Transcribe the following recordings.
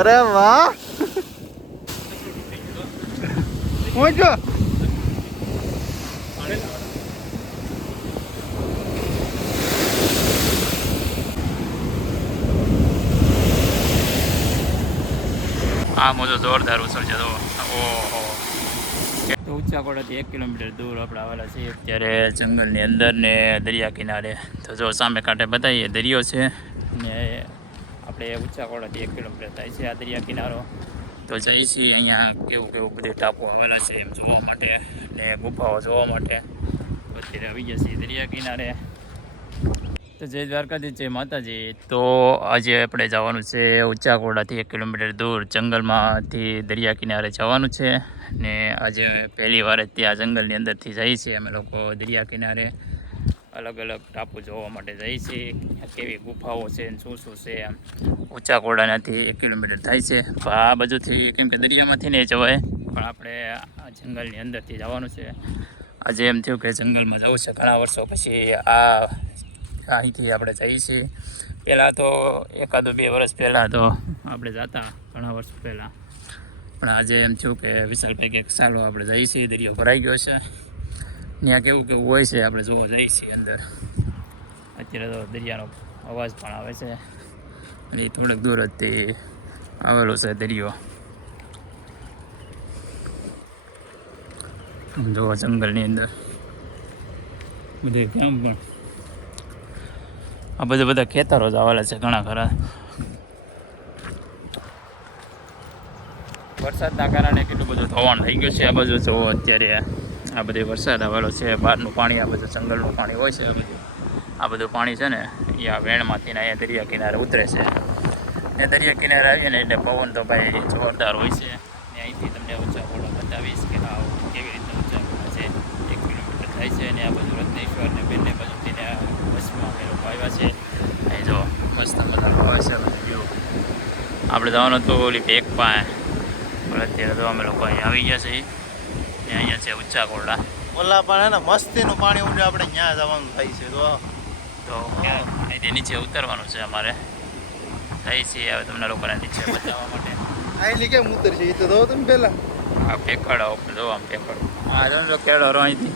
અરે વાહ પહોંચો આ મોજો જોરદાર ઉછળશે તો ઓહો. તો ઊંચાકોડાથી 1 કિલોમીટર દૂર આપણે આવેલા છીએ અત્યારે જંગલની અંદર ને દરિયા કિનારે. તો જો સામે કાંઠે બતાવીએ દરિયો છે ને આપણે ઊંચાકોડાથી 1 કિલોમીટર થાય છે આ દરિયા કિનારો. તો જઈએ છીએ અહીંયા કેવું કેવું બધી ટાપુ આવેલા છે એમ જોવા માટે ને ગુફાઓ જોવા માટે. અત્યારે આવી ગયા છીએ દરિયા કિનારે. તો જય દ્વારકાધીશ, જય માતાજી. તો આજે આપણે જવાનું છે ઊંચાકોડાથી 1 કિલોમીટર દૂર જંગલમાંથી દરિયા કિનારે જવાનું છે ને આજે પહેલી વાર જ ત્યાં જંગલની અંદરથી જઈએ છીએ અમે લોકો દરિયા કિનારે. અલગ અલગ ટાપુ જોવા માટે જઈએ છીએ કેવી ગુફાઓ છે ને શું શું છે. એમ ઊંચાકોડાનાથી 1 કિલોમીટર થાય છે. આ બાજુથી કેમ કે દરિયામાંથી નહીં જવાય પણ આપણે આ જંગલની અંદરથી જવાનું છે. આજે એમ થયું કે જંગલમાં જવું છે ઘણા વર્ષો પછી. અહીંથી આપણે જઈએ છીએ. પહેલાં તો 1-2 વર્ષ પહેલાં તો આપણે જતા ઘણા વર્ષ પહેલાં. પણ આજે એમ થયું કે વિશાલભાઈ કે ચાલો આપણે જઈએ છીએ, દરિયો ભરાઈ ગયો છે ત્યાં કેવું કેવું હોય છે આપણે જોવા જઈએ છીએ અંદર. અત્યારે તો દરિયાનો અવાજ પણ આવે છે અને એ થોડુંક દૂર જ તે આવેલો છે દરિયો. જોવા જંગલની અંદર બધું કેમ પણ આ બધા ખેતરો જ આવેલા છે ઘણા ખરા. વરસાદના કારણે કેટલું બધું ધોવાણ થઈ ગયું છે આ બાજુ. જો અત્યારે આ બધે વરસાદ આવેલો છે, બહારનું પાણી આ બધું જંગલનું પાણી હોય છે. આ બધું પાણી છે ને એ આ વેણમાંથી ને અહીંયા દરિયા કિનારે ઉતરે છે. એ દરિયા કિનારે આવીએ ને એટલે પવન તો ભાઈ જોરદાર હોય છે. ને અહીંથી તમને ઊંચાકોડા બતાવીશ કે હા કેવી રીતના ઊંચાકોડા છે. 1 કિલોમીટર થાય છે અને આ બાજુ રત્નેશ્વર ને બંને બાજુથી ને બસમાં અમે લોકો આવ્યા છે. અહીં જો મસ્ત મજાનો હોય છે વ્યૂ. આપણે જવાનું હતું ઓલી બેક પાસે પણ અત્યારે તો અમે લોકો અહીં આવી ગયા છીએ ને અહીંયા છે ઊંચાકોડા. ઓલા પણ હે ને મસ્તીનું પાણી ઉડે આપણે ત્યાં જવાનું થાય છે. તો અહીંથી નીચે ઉતરવાનું છે અમારે. થઈ છીએ હવે તમને લોકોને નીચે બતાવવા માટે. આઈલી કેમ ઉતરશે એ તો દો તમે પહેલા. આ પેકડ જો આમ પેકડ આ જો કેળો રહો અહીંથી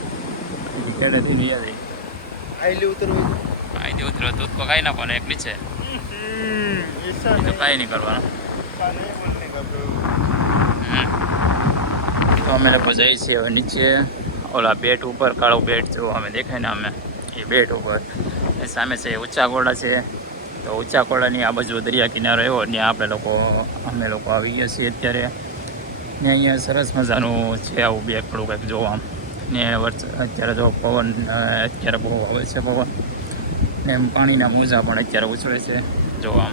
કેળેથી નહીં આવી આઈલી ઉતરવું અહીંથી ઉતરો તો કાંઈ નાખો ને એક નીચે તો કાંઈ નહીં કરવાનું. તો અમે લોકો જઈએ છીએ હવે નીચે ઓલા બેટ ઉપર. કાળો બેટ જો અમે દેખાય ને અમે એ બેટ ઉપર એ સામે છે ઊંચાકોડા છે. તો ઊંચાકોડાની આ બાજુ દરિયા કિનારો એવો ત્યાં અમે લોકો આવી ગયા છીએ અત્યારે. ને અહીંયા સરસ મજાનું છે આવું બેકડું કંઈક જોવા. ને અત્યારે જો પવન અત્યારે બહુ આવે છે પવન ને એમ પાણીના મોજા પણ અત્યારે ઉછળે છે. જોવા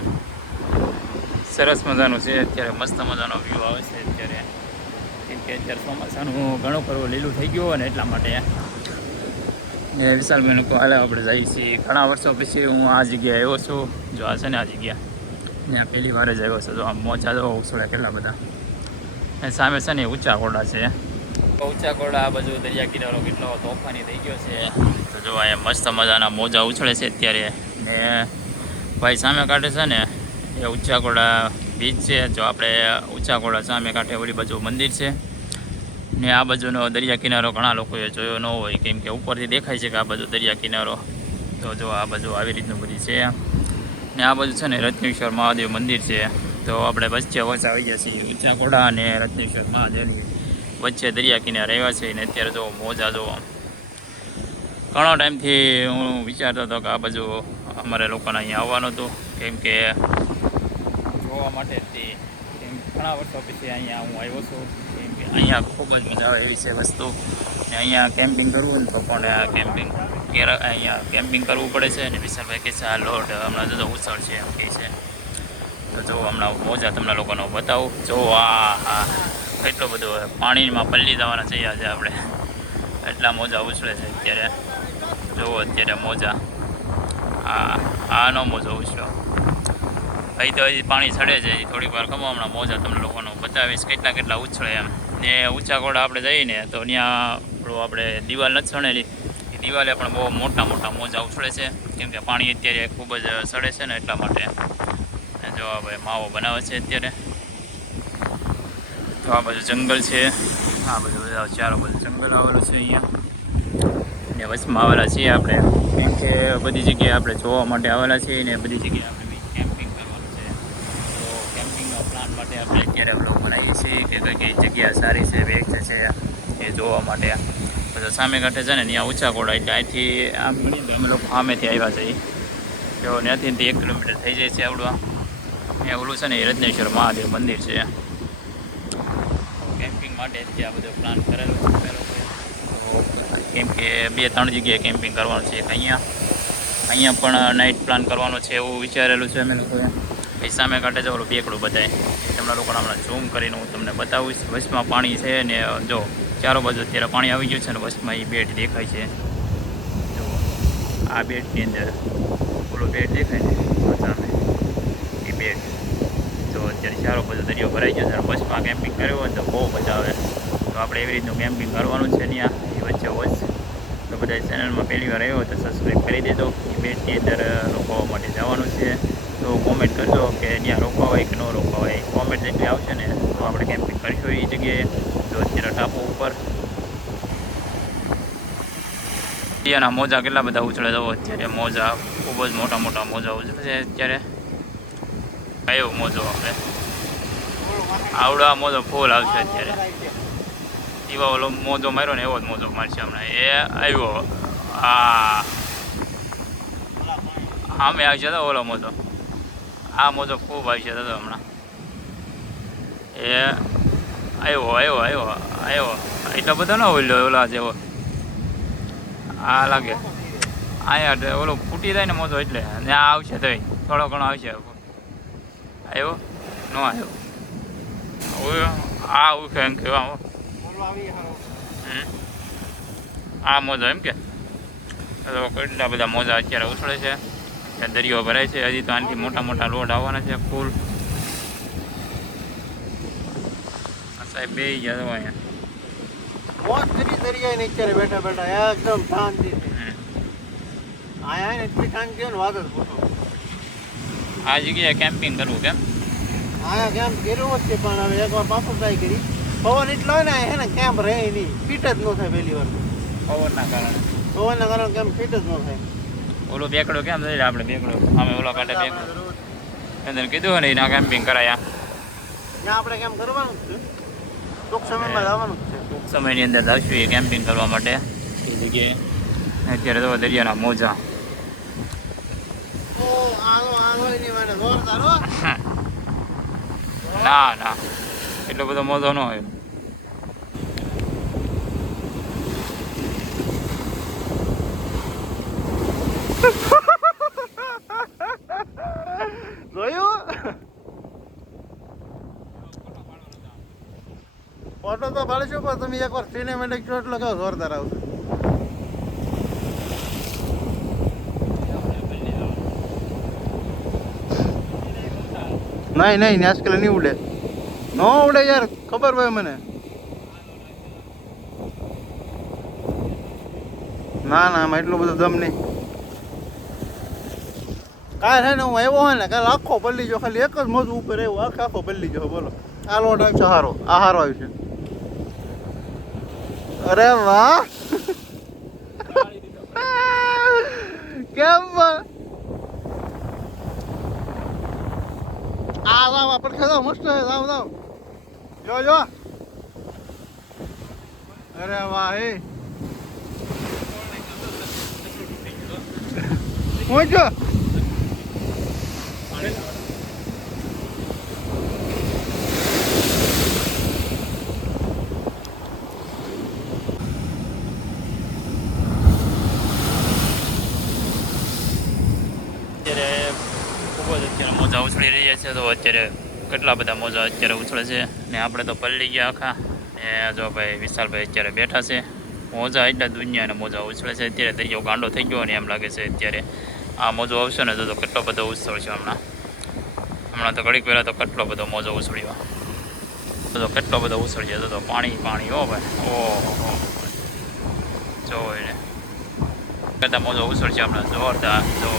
સરસ મજાનું છે. અત્યારે મસ્ત મજાનો વ્યૂ આવે છે અત્યારે. કેમ કે અત્યારે ચોમાસાનું ઘણું ખરું લીલું થઈ ગયું હોય ને એટલા માટે. ને વિશાલભાઈ લોકો હાલે આપણે જઈએ છીએ. ઘણા વર્ષો પછી હું આ જગ્યાએ આવ્યો છું. જો આ છે ને આ જગ્યા ત્યાં પહેલી વાર જ આવ્યો છે. જો આમ મોજા જો ઉછળે કેટલા બધા. એ સામે છે ને ઊંચાકોડા છે. ઊંચાકોડા આ બાજુ દરિયા કિનારો કેટલો તોફાની થઈ ગયો છે. તો જો અહીંયા મસ્ત મજાના મોજા ઉછળે છે અત્યારે. ને ભાઈ સામે કાંઠે છે ને એ ઊંચાકોડા બીચ છે. જો આપણે ઊંચાકોડા સામે કાંઠે ઓલી બાજુ મંદિર છે ને આ બાજુનો દરિયા કિનારો ઘણા લોકોએ જોયો ન હોય કેમ કે ઉપરથી દેખાય છે કે આ બાજુ દરિયા કિનારો. તો જો આ બાજુ આવી રીતનું બધી છે ને આ બાજુ છે ને રત્નેશ્વર મહાદેવ મંદિર છે. તો આપણે વચ્ચે આવી ગયા છીએ ઊંચાકોડા અને રત્નેશ્વર મહાદેવની વચ્ચે દરિયા કિનારે આવ્યા છે. ને અત્યારે જો મોજા જો ઘણો ટાઈમથી હું વિચારતો હતો કે આ બાજુ અમારે લોકોને અહીંયા આવવાનું હતું કેમ કે જોવા માટે ઘણા વર્ષો પછી અહીંયા હું આવ્યો છું. કેમ કે અહીંયા ખૂબ જ મજા આવે એવી છે વસ્તુ. ને અહીંયા કેમ્પિંગ કરવું ને તો પણ અહીંયા કેમ્પિંગ કરવું પડે છે. અને વિશાલભાઈ કહે છે આ લોટ હમણાં જો ઉછળ છે એમ કહે છે. તો જો હમણાં મોજા તમને લોકોનો બતાવું. જો આ એટલું બધું પાણીમાં પલ્લી જવાના છીએ આજે આપણે. એટલા મોજા ઉછળે છે અત્યારે. જુઓ અત્યારે મોજા આનો મોજો ઉછળ્યો. અહીં તો હજી પાણી ચડે છે. થોડીક વાર ખમો હમણાં મોજા તમને લોકોનો બતાવીશ કેટલા ઉછળે એમ. ને ઊંચાકોડા આપણે જઈએ ને તો ત્યાં આપણે દિવાલ નથી સણેલી એ દિવાલે પણ બહુ મોટા મોજા ઉછળે છે કેમ કે પાણી અત્યારે ખૂબ જ સડે છે ને એટલા માટે. જો ભાઈ માવો બનાવે છે અત્યારે તો આ બાજુ જંગલ છે, આ બાજુ બધા ચારો બાજુ જંગલ આવેલું છે અહીંયા. ને વચમાં આવેલા છીએ આપણે, કેમ કે બધી જગ્યાએ આપણે જોવા માટે આવેલા છીએ ને બધી જગ્યાએ આપણે કેમ્પિંગ કરવાનું છે. તો કેમ્પિંગના પ્લાન માટે આપણે અત્યારે બ્લોગ બનાવીએ છીએ કે કઈ કઈ જગ્યા સારી છે, બેસ્ટ છે એ જોવા માટે. પછી સામે કાંઠે છે ને ત્યાં ઊંચા કોડા, એટલે અહીંથી આમ ગણીએ તો અમે લોકો સામેથી આવ્યા છીએ. તો ત્યાંથી 1 કિલોમીટર થઈ જાય છે આવડવા. અહીંયા ઓલું છે ને એ રત્નેશ્વર મહાદેવ મંદિર છે. કેમ્પિંગ માટે અત્યારે આ બધો પ્લાન કરેલો છે. કેમ કે 2-3 જગ્યાએ કેમ્પિંગ કરવાનું છે. અહીંયા પણ નાઇટ પ્લાન કરવાનો છે એવું વિચારેલું છે અમે લોકોએ. પછી સામે કાંઠે જવાનું બેકડું બધાય તમને લોકોને હમણાં ઝૂમ કરીને હું તમને બતાવીશ. વચમાં પાણી છે ને જો ચારો બાજુ અત્યારે પાણી આવી ગયું છે ને વચમાં એ બેટ દેખાય છે. જો આ બેટની અંદર ઓલો બેટ દેખાય ને સામે એ બેટ. તો અત્યારે ચારો બાજુ દરિયો ભરાઈ ગયો છે. વચમાં કેમ્પિંગ કર્યું હોય તો બહુ મજા આવે. તો આપણે એવી રીતનું કેમ્પિંગ કરવાનું છે ત્યાં એ વચ્ચે વચ. તો બધા ચેનલમાં પહેલી વાર આવ્યો હોય તો સબસ્ક્રાઈબ કરી દેજો. એ બેટની અંદર રોકવા માટે જવાનું છે. તો કોમેન્ટ કરજો કે ત્યાં રોકવા હોય કે ન રોકવા હોય. કોમેન્ટ જેટલી આવશે ને તો આપણે કેમ્પિંગ કરીશું એ જગ્યાએ. તો અત્યારે ટાપુ ઉપર ત્યાંના મોજા કેટલા બધા ઉછળે જવો. અત્યારે મોજા ખૂબ જ મોટા મોટા મોજા ઉછળે છે અત્યારે. કયો મોજો આપણે આવડા મોજો ફૂલ આવશે અત્યારે. એવા ઓલો મોજો માર્યો ને એવો જ મોજો મારશે હમણાં. એ આવ્યો આમે આવશે તો ઓલો મોજો. આ મોજો ખૂબ આવશે તો હમણાં. એ આવ્યો એટલો બધો ન હોય ઓલા જેવો. આ લાગે અહીંયા ઓલો ફૂટી જાય ને મોજો એટલે ને આ આવશે તો થોડો ઘણો આવશે. આવ્યો ન આવ્યો આ ઉઠે એમ કહેવા આ મોજો એમ કે કેટલા બધા મોજા અત્યારે ઉછળે છે. ત્યાં દરિયો ભરાય છે. હજી તો આનાથી મોટા મોટા લોડ આવવાના છે ફૂલ. સાહેબ બે ગયા અહીંયા મોજ કરી દરિયા ને અત્યારે બેઠા બેઠા એકદમ શાંતિ. આયા ને એટલી શાંતિ ને વાત જ પૂછો. આ જગ્યાએ કેમ્પિંગ કરવું કેમ? આયા કેમ્પ કર્યું જ છે પણ હવે એકવાર પાછું ટ્રાય કરી. પવન એટલો હોય ને હે ને કેમ્પ રહે નહીં, ફિટ જ ન થાય પહેલી વાર. પવનના કારણે કેમ્પ ફિટ જ ન થાય. ઓલો બેકડો કેમ થઈ આપણે બેકડો અમે ઓલા કાંઠે બેકડો એને કીધું ને એના કેમ્પિંગ કરાયા. ત્યાં આપણે કેમ કરવાનું જ છે. ટૂંક સમયમાં જવાનું જ છે. ટૂંક સમયની અંદર જઈશું એ કેમ્પિંગ કરવા માટે એ જગ્યાએ. અત્યારે તો દરિયાના મોજા ના એટલો બધો મોજો ન હોય. જોયું ફોટો તો પાડીશું પણ તમે એકવાર સિનેમેટિક શોટ લગાવો જોરદાર આવશે. નહીં આજકાલ નહીં ઉડે. ન ઉડે યાર, ખબર હોય મને. ના આમાં એટલું બધું દમ નહીં. કાલ છે ને હું આવ્યો હોય ને કાલ આખો પલ્લી ગયો. ખાલી એક જ મોજું ઉપર આવ્યું, આખો પલ્લી ગયો. બોલો આ લોટ આવ્યો હારો. આ હારો આવ્યું છે. અરે વાહ કેમ આ જાવ આપણે ખાધો મસ્ત છે. જાવ જો અરે વાહ હે પહોંચો. મોજા ઉછળી રહ્યા છે. તો અત્યારે કેટલા બધા મોજા અત્યારે ઉછળે છે ને આપણે તો પલળી ગયા આખા. ને જો ભાઈ વિશાલભાઈ અત્યારે બેઠા છે. મોજા એટલા દુનિયાના મોજા ઉછળે છે અત્યારે. દરિયો ગાંડો થઈ ગયો ને એમ લાગે છે અત્યારે. આ મોજો આવશે ને તો કેટલો બધો ઉછળશે હમણાં તો ઘડીક પહેલાં તો કેટલો બધો મોજો ઉછળ્યો. તો કેટલો બધો ઉછળશે તો પાણી હો ભાઈ. ઓહો જો એને કરતાં મોજો ઉછળશે હમણાં જોરદાર. જો